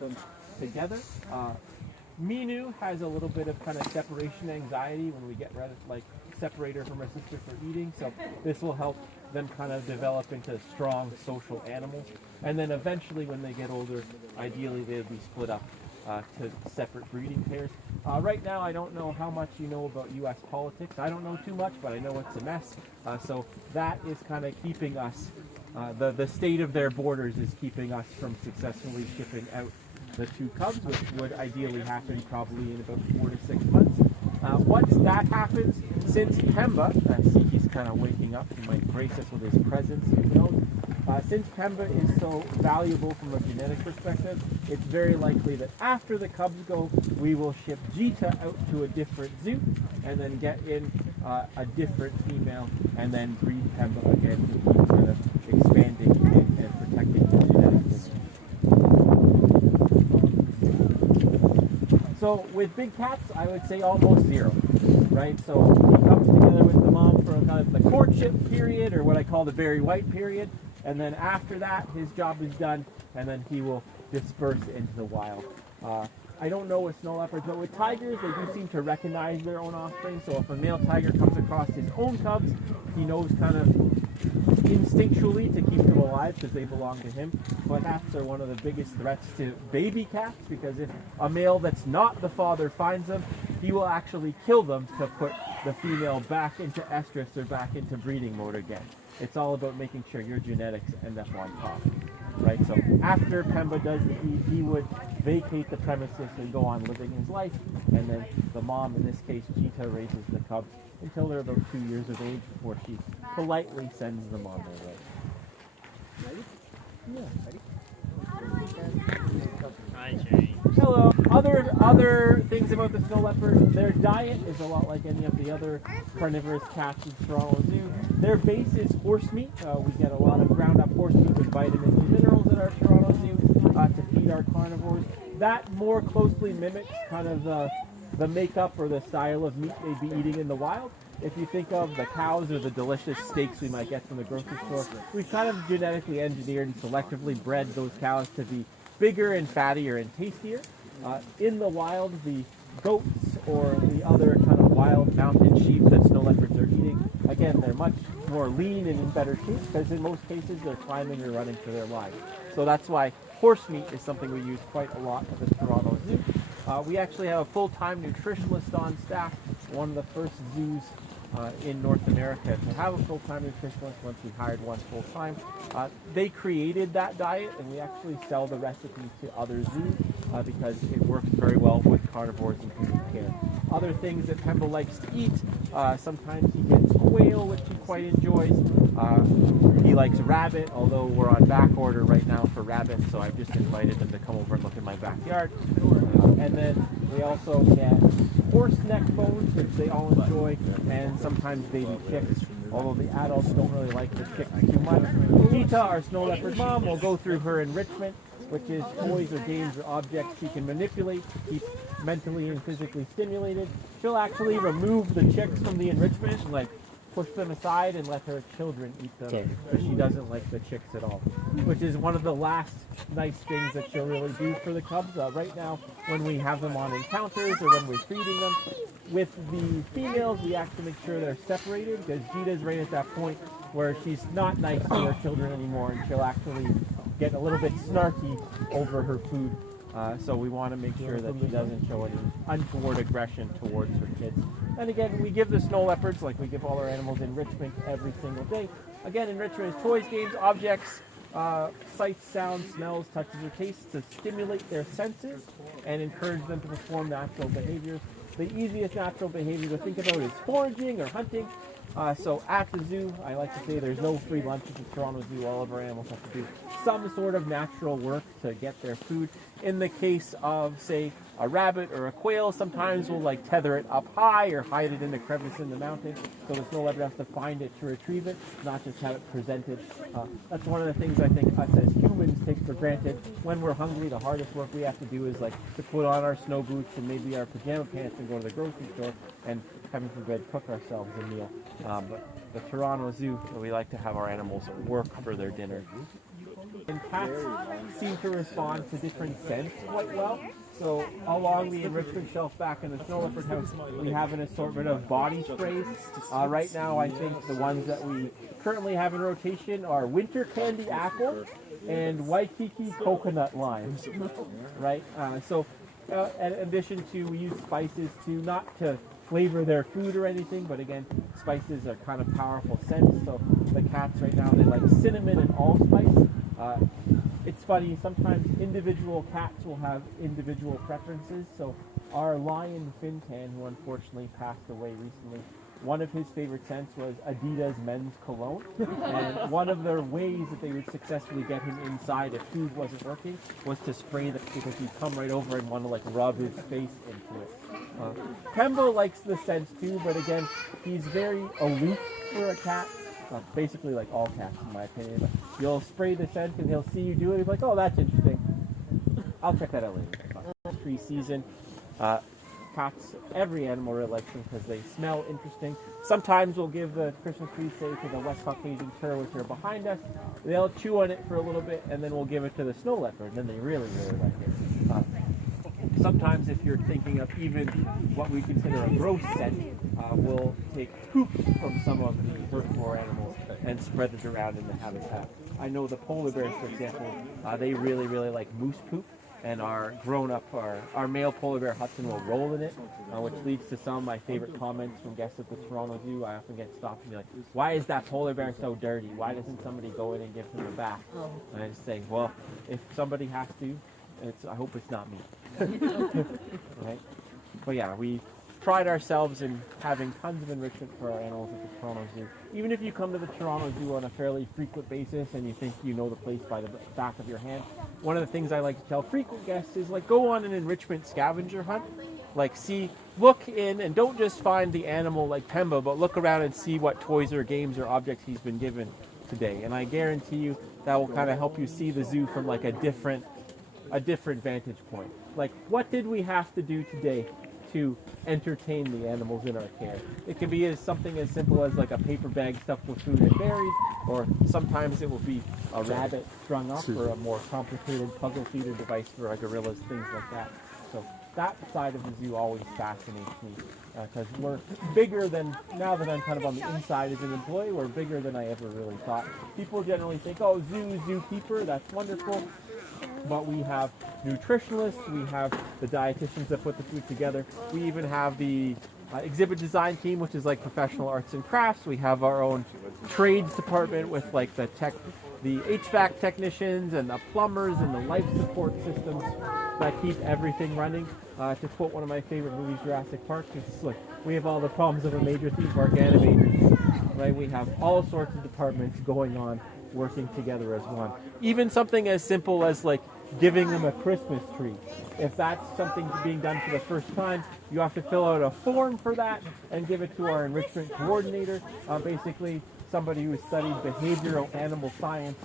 them together. Minu has a little bit of kind of separation anxiety when we get ready, like separate her from her sister for eating. So this will help them kind of develop into strong social animals. And then eventually when they get older, ideally they'll be split up to separate breeding pairs. Right now I don't know how much you know about U.S. politics. I don't know too much, but I know it's a mess. So that is kind of keeping us, the state of their borders is keeping us from successfully shipping out the 2 cubs, which would ideally happen probably in about 4 to 6 months. Once that happens, since Pemba, I see he's kind of waking up, he might grace us with his presence, who knows. Since Pemba is so valuable from a genetic perspective, it's very likely that after the cubs go, we will ship Jita out to a different zoo and then get in a different female and then breed Pemba again to keep kind of expanding and protecting the genetics. So with big cats, I would say almost 0, right? So he comes together with the mom for kind of the courtship period, or what I call the Barry White period, and then after that, his job is done, and then he will disperse into the wild. I don't know with snow leopards, but with tigers, they do seem to recognize their own offspring. So if a male tiger comes across his own cubs, he knows kind of instinctually to keep them alive because they belong to him. But cats are one of the biggest threats to baby cats, because if a male that's not the father finds them, he will actually kill them to put the female back into estrus or back into breeding mode again. It's all about making sure your genetics end up on top, right? So after Pemba does the deed, he would vacate the premises and go on living his life, and then the mom, in this case Jita, raises the cubs until they're about 2 years of age before she politely sends them on their way. Ready? Yeah. Ready? Hi, Jay. Hello. Other things about the snow leopard, their diet is a lot like any of the other carnivorous cats in Toronto Zoo. Their base is horse meat. We get a lot of ground up horse meat with vitamins and minerals at our Toronto Zoo to feed our carnivores. That more closely mimics kind of the makeup or the style of meat they'd be eating in the wild. If you think of the cows or the delicious steaks we might get from the grocery store, we've kind of genetically engineered and selectively bred those cows to be bigger and fattier and tastier. In the wild, the goats or the other kind of wild mountain sheep that snow leopards are eating, again, they're much more lean and in better shape because in most cases they're climbing or running for their lives. So that's why horse meat is something we use quite a lot at the Toronto Zoo. We actually have a full-time nutritionalist on staff, one of the first zoos in North America to have a full-time nutritionalist once we hired one full-time. They created that diet, and we actually sell the recipe to other zoos because it works very well with carnivores and human care. Other things that Pemba likes to eat, sometimes he gets quail, which he quite enjoys. He likes rabbit, although we're on back order right now for rabbit, so I've just invited them to come over and look in my backyard. And then we also get horse neck bones, which they all enjoy, and sometimes baby chicks, although the adults don't really like the chicks too much. Jita, our snow leopard mom, will go through her enrichment, which is toys or games or objects she can manipulate to keep mentally and physically stimulated. She'll actually remove the chicks from the enrichment and push them aside and let her children eat them because she doesn't like the chicks at all, which is one of the last nice things that she'll really do for the cubs. Right now, when we have them on encounters or when we're feeding them, with the females, we have to make sure they're separated because Jita's right at that point where she's not nice to her children anymore, and she'll actually get a little bit snarky over her food. So we want to make sure that she doesn't show any untoward aggression towards her kids. And again, we give the snow leopards, like we give all our animals, enrichment every single day. Again, enrichment is toys, games, objects, sights, sounds, smells, touches, or tastes to stimulate their senses and encourage them to perform natural behaviors. The easiest natural behavior to think about is foraging or hunting. So at the zoo, I like to say there's no free lunch at the Toronto Zoo. All of our animals have to do some sort of natural work to get their food. In the case of, say, a rabbit or a quail, sometimes we'll tether it up high or hide it in a crevice in the mountain, so the snow leopard has to find it to retrieve it, not just have it presented. That's one of the things I think us as humans take for granted. When we're hungry, the hardest work we have to do is to put on our snow boots and maybe our pajama pants and go to the grocery store and, heaven forbid, cook ourselves a meal. But the Toronto Zoo, we like to have our animals work for their dinner. And cats seem to respond to different scents quite well. So along the enrichment shelf back in the snow leopard house, we have an assortment of body sprays. Right now, I think the ones that we currently have in rotation are Winter Candy Apple and Waikiki Coconut Lime. Right? In addition to, we use spices not to flavor their food or anything, but again, spices are kind of powerful scents. So the cats right now, they like cinnamon and allspice. It's funny, sometimes individual cats will have individual preferences. So our lion Fintan, who unfortunately passed away recently, one of his favorite scents was Adidas men's cologne. And one of the ways that they would successfully get him inside if food wasn't working was to spray the, because he'd come right over and want to like rub his face into it. Pembo likes the scents too, but again, he's very aloof for a cat. Basically like all cats in my opinion. But you'll spray the scent and he'll see you do it. He's like, oh, that's interesting. I'll check that out later. Tree season. Cats, every animal really likes them because they smell interesting. Sometimes we'll give the Christmas tree, say, to the West Caucasian cur, which are behind us. They'll chew on it for a little bit, and then we'll give it to the snow leopard, and then they really, really like it. Sometimes if you're thinking of even what we consider a gross scent, we'll take poop from some of the herbivore animals and spread it around in the habitat. I know the polar bears, for example, they really, really like moose poop. And our male polar bear Hudson will roll in it, which leads to some of my favorite comments from guests at the Toronto Zoo. I often get stopped and be like, why is that polar bear so dirty? Why doesn't somebody go in and give him a bath? And I just say, well, if somebody has to, I hope it's not me. Right? But yeah, we pride ourselves in having tons of enrichment for our animals at the Toronto Zoo. Even if you come to the Toronto Zoo on a fairly frequent basis and you think you know the place by the back of your hand, one of the things I like to tell frequent guests is like go on an enrichment scavenger hunt. Like look in and don't just find the animal like Pemba, but look around and see what toys or games or objects he's been given today. And I guarantee you that will kind of help you see the zoo from like a different vantage point. Like what did we have to do today to entertain the animals in our care? It can be something as simple as like a paper bag stuffed with food and berries, or sometimes it will be a rabbit strung up, or a more complicated puzzle feeder device for our gorillas, things like that. So that side of the zoo always fascinates me, because we're bigger than, now that I'm kind of on the inside as an employee, we're bigger than I ever really thought. People generally think, oh, zookeeper, that's wonderful. But we have nutritionalists, we have the dietitians that put the food together. We even have the exhibit design team, which is like professional arts and crafts. We have our own trades department with like the HVAC technicians and the plumbers and the life support systems that keep everything running. To quote one of my favorite movies, Jurassic Park, it's like we have all the problems of a major theme park animator. Right? We have all sorts of departments going on, working together as one. Even something as simple as like giving them a Christmas tree. If that's something being done for the first time, you have to fill out a form for that and give it to our enrichment coordinator, basically somebody who studied behavioral animal science,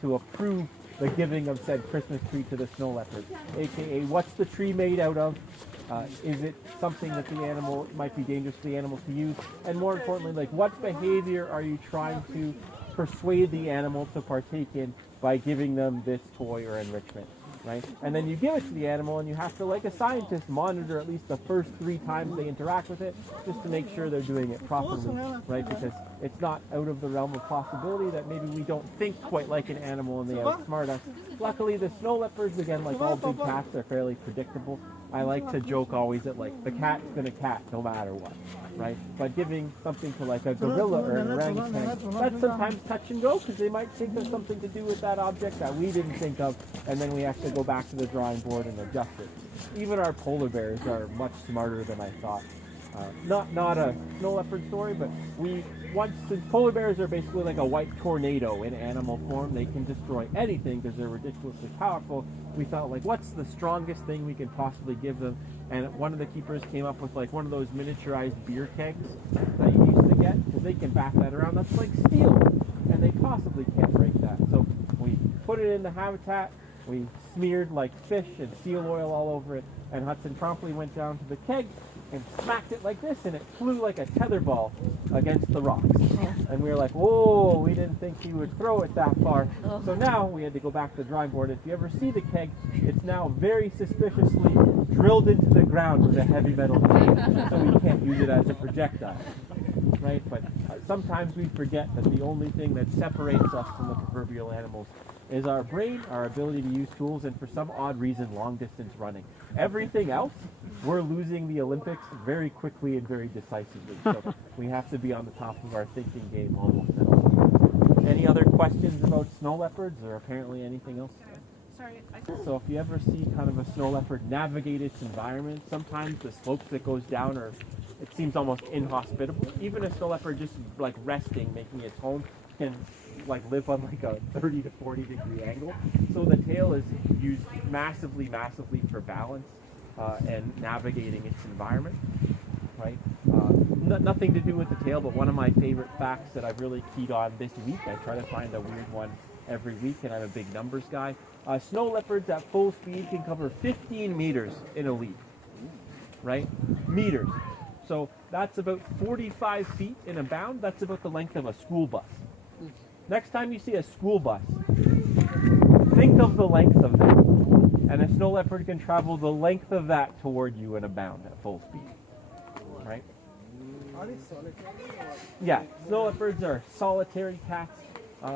to approve the giving of said Christmas tree to the snow leopard. AKA, what's the tree made out of? Is it something that the animal might be dangerous for the animal to use? And more importantly, like what behavior are you trying to persuade the animal to partake in by giving them this toy or enrichment, right? And then you give it to the animal and you have to, like a scientist, monitor at least the first 3 times they interact with it just to make sure they're doing it properly, right? Because it's not out of the realm of possibility that maybe we don't think quite like an animal and they outsmart us. Luckily, the snow leopards, again, like all big cats, are fairly predictable. I like to joke always that like the cat's gonna cat no matter what, right? But giving something to like a gorilla or an orangutan, that's sometimes touch and go because they might think there's something to do with that object that we didn't think of, and then we have to go back to the drawing board and adjust it. Even our polar bears are much smarter than I thought. Not a snow leopard story, but since polar bears are basically like a white tornado in animal form, they can destroy anything because they're ridiculously powerful. We thought, like, what's the strongest thing we can possibly give them? And one of the keepers came up with like one of those miniaturized beer kegs that you used to get, because they can back that around. That's like steel, and they possibly can't break that. So we put it in the habitat, We smeared like fish and seal oil all over it, and Hudson promptly went down to the keg and smacked it like this, and it flew like a tetherball against the rocks. And we were like, whoa, we didn't think he would throw it that far. So now we had to go back to the drawing board. If you ever see the keg, it's now very suspiciously drilled into the ground with a heavy metal chain, so we can't use it as a projectile. Right? But sometimes we forget that the only thing that separates us from the proverbial animals is our brain, our ability to use tools, and for some odd reason, long distance running. Everything else, we're losing the Olympics very quickly and very decisively. So we have to be on the top of our thinking game almost at all times. Any other questions about snow leopards, or apparently anything else? Sorry. So if you ever see kind of a snow leopard navigate its environment, sometimes the slopes that goes down are, it seems almost inhospitable. Even a snow leopard just like resting, making its home, can like live on like a 30 to 40 degree angle. So the tail is used massively for balance and navigating its environment, right? Nothing to do with the tail, but one of my favorite facts that I've really keyed on this week, I try to find a weird one every week, and I'm a big numbers guy. Snow leopards at full speed can cover 15 meters in a leap, right? Meters. So that's about 45 feet in a bound. That's about the length of a school bus. Next time you see a school bus, think of the length of that. And a snow leopard can travel the length of that toward you in a bound at full speed, right? Are they solitary? Yeah, snow leopards are solitary cats.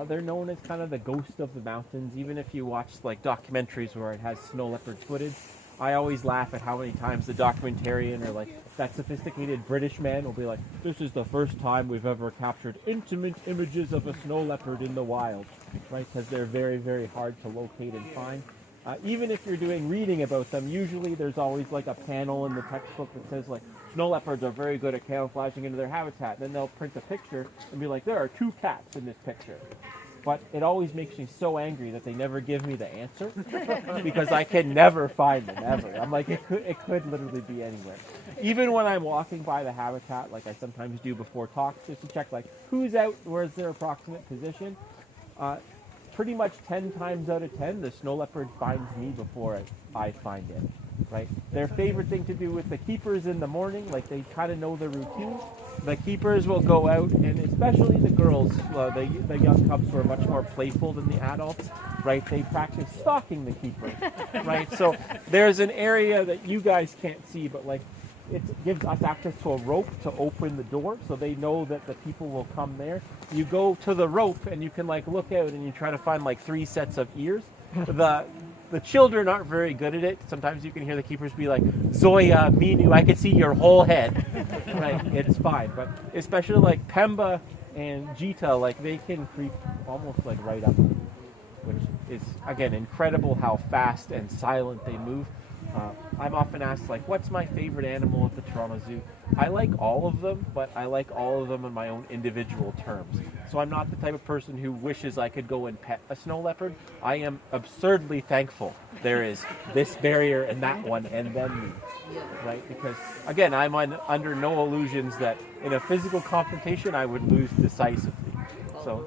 They're known as kind of the ghost of the mountains. Even if you watch like documentaries where it has snow leopard footage, I always laugh at how many times the documentarian or like that sophisticated British man will be like, this is the first time we've ever captured intimate images of a snow leopard in the wild, right? Because they're very hard to locate and find. Even if you're doing reading about them, usually there's always like a panel in the textbook that says like, snow leopards are very good at camouflaging into their habitat. And then they'll print a picture and be like, there are 2 cats in this picture. But it always makes me so angry that they never give me the answer because I can never find them, ever. I'm like, it could literally be anywhere. Even when I'm walking by the habitat, like I sometimes do before talks, just to check like, who's out, where's their approximate position, pretty much 10 times out of 10, the snow leopard finds me before I find it, right? Their favorite thing to do with the keepers in the morning, like they kind of know the routine. The keepers will go out, and especially the girls, the young cubs who are much more playful than the adults, right? They practice stalking the keeper, right? So there's an area that you guys can't see, but like it gives us access to a rope to open the door, so they know that the people will come there. You go to the rope, and you can like look out, and you try to find like 3 sets of ears. The children aren't very good at it. Sometimes you can hear the keepers be like, Zoya, Minu, I can see your whole head. Right, it's fine. But especially like Pemba and Jita, like they can creep almost like right up, which is, again, incredible how fast and silent they move. I'm often asked, like, what's my favorite animal at the Toronto Zoo? I like all of them, but I like all of them on my own individual terms. So I'm not the type of person who wishes I could go and pet a snow leopard. I am absurdly thankful there is this barrier and that one and then me, right? Because, again, I'm under no illusions that in a physical confrontation I would lose decisively. So,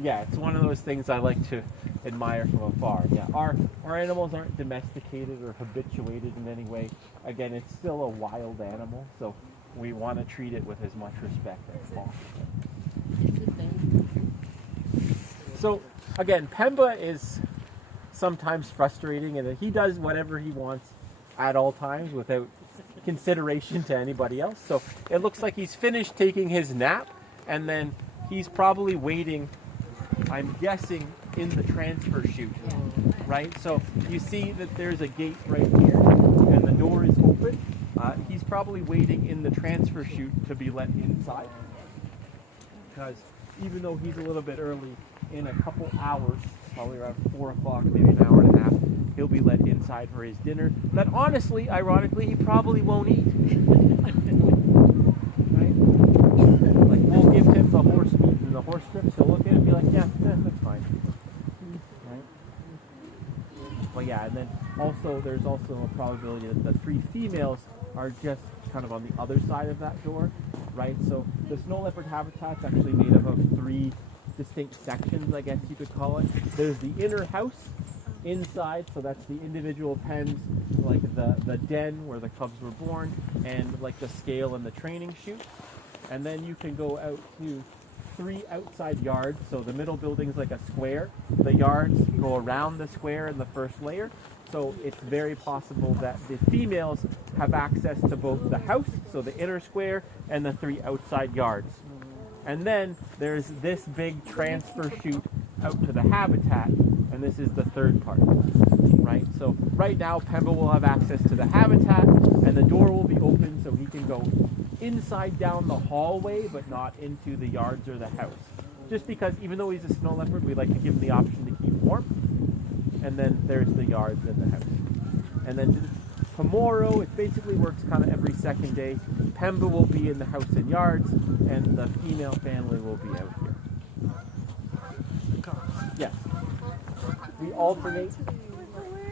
yeah, it's one of those things I like to admire from afar. Yeah, our animals aren't domesticated or habituated in any way. Again, it's still a wild animal, so we want to treat it with as much respect as possible. So, again, Pemba is sometimes frustrating, and he does whatever he wants at all times without consideration to anybody else. So it looks like he's finished taking his nap, and then he's probably waiting, I'm guessing, in the transfer chute, right? So you see that there's a gate right here, and the door is open. He's probably waiting in the transfer chute to be let inside, because even though he's a little bit early, in a couple hours, probably around 4 o'clock, maybe an hour and a half, he'll be let inside for his dinner that honestly, ironically, he probably won't eat. Right? Like, we'll give him the horse meat and the horse strips, he'll look at it and be like, yeah, that's fine. Right? But yeah, and then also, there's also a probability that the 3 females are just kind of on the other side of that door, right? So the snow leopard habitat's actually made up of 3 distinct sections, I guess you could call it. There's the inner house, inside, so that's the individual pens, like the den where the cubs were born, and like the scale and the training chute. And then you can go out to 3 outside yards. So the middle building is like a square. The yards go around the square in the first layer. So it's very possible that the females have access to both the house, so the inner square, and the 3 outside yards. And then there's this big transfer chute out to the habitat, and this is the 3rd part, right? So right now, Pemba will have access to the habitat, and the door will be open so he can go inside down the hallway, but not into the yards or the house. Just because even though he's a snow leopard, we like to give him the option to keep warm. And then there's the yards and the house. And then tomorrow, it basically works kind of every 2nd day. Pemba will be in the house and yards, and the female family will be out here. Yes. We alternate.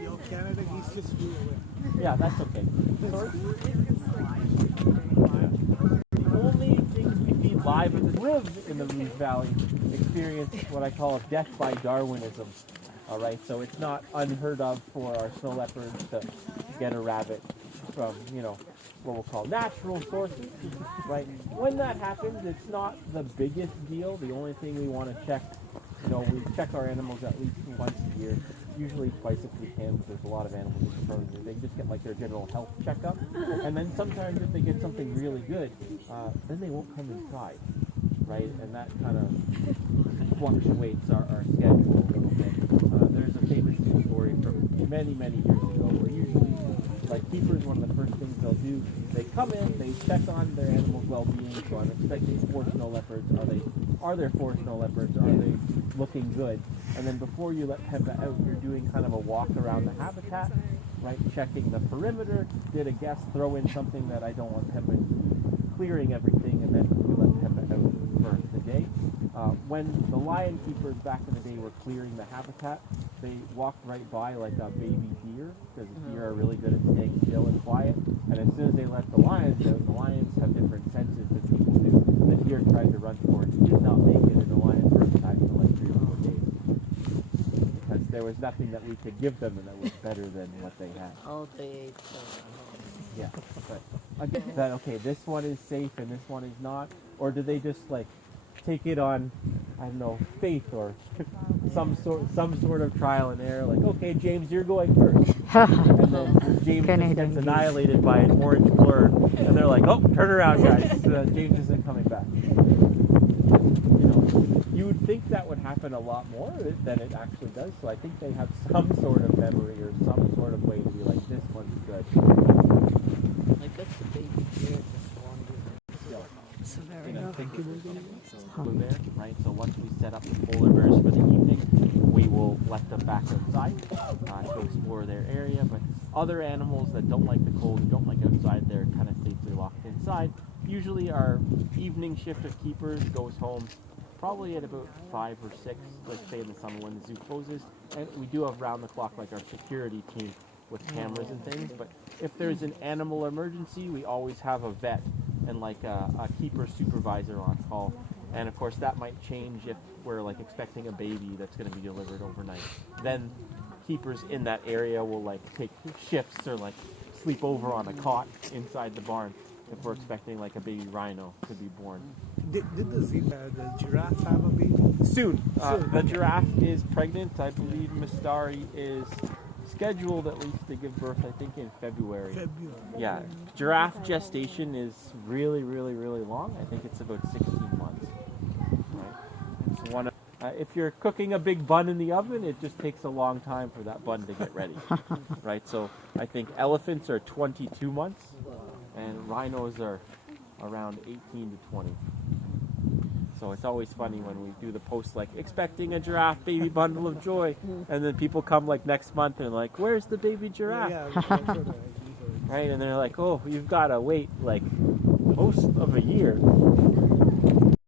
Yo, Canada, he's just flew away. Yeah, that's okay. Sorry? The only things we feed live that live in the Moose Valley experience what I call death by Darwinism. All right, so it's not unheard of for our snow leopards to get a rabbit from, what we'll call natural sources, right? When that happens, it's not the biggest deal. The only thing we want to check, we check our animals at least once a year, usually twice if we can, because there's a lot of animals in the frozen. They just get like their general health checkup, and then sometimes if they get something really good, then they won't come inside, right? And that kind of fluctuates our schedule a little bit. There's a famous story from many, many years ago where usually, like keepers, one of the first things they'll do, they come in, they check on their animal's well-being. So I'm expecting 4 snow leopards. Are there 4 snow leopards? Are they looking good? And then before you let Pemba out, you're doing kind of a walk around the habitat, right? Checking the perimeter. Did a guest throw in something that I don't want Pemba clearing everything, and then you let Pemba out for the day. When the lion keepers back in the day were clearing the habitat, they walked right by like a baby deer, because deer are really good at staying still and quiet. And as soon as they let the lions out, the lions have different senses than people do. The deer tried to run forward. He did not make it, and the lions were attacked for like 3 or 4 days. Because there was nothing that we could give them that was better than what they had. Oh, they ate Yeah, but again, that okay, this one is safe and this one is not, or do they just like take it on, I don't know, faith or some sort of trial and error? Like, okay, James, you're going first, and then James just gets annihilated by an orange blur, and they're like, oh, turn around, guys, James isn't coming back. You would think that would happen a lot more than it actually does. So I think they have some sort of memory or some sort of way to be like, this one's good. Like that's the baby deer just wandered. So very There, right? So once we set up the polar bears for the evening, we will let them back outside to explore their area. But other animals that don't like the cold, don't like outside, they're kind of safely locked inside. Usually our evening shift of keepers goes home probably at about 5 or 6, let's say in the summer when the zoo closes. And we do have round the clock like our security team with cameras and things. But if there's an animal emergency, we always have a vet and like a keeper supervisor on call. And of course that might change if we're like expecting a baby that's going to be delivered overnight. Then keepers in that area will like take shifts or like sleep over on a cot inside the barn if we're expecting like a baby rhino to be born. Did the giraffe have a baby? Soon. The giraffe is pregnant. I believe Mistari is scheduled at least to give birth, I think, in February. Yeah. Giraffe gestation is really, really, really long. I think it's about 16 months. Right? It's one of, if you're cooking a big bun in the oven, it just takes a long time for that bun to get ready. Right? So I think elephants are 22 months and rhinos are around 18 to 20. So it's always funny when we do the post like expecting a giraffe baby bundle of joy, and then people come like next month and like, where's the baby giraffe? Yeah, right? And they're like, oh, you've got to wait like most of a year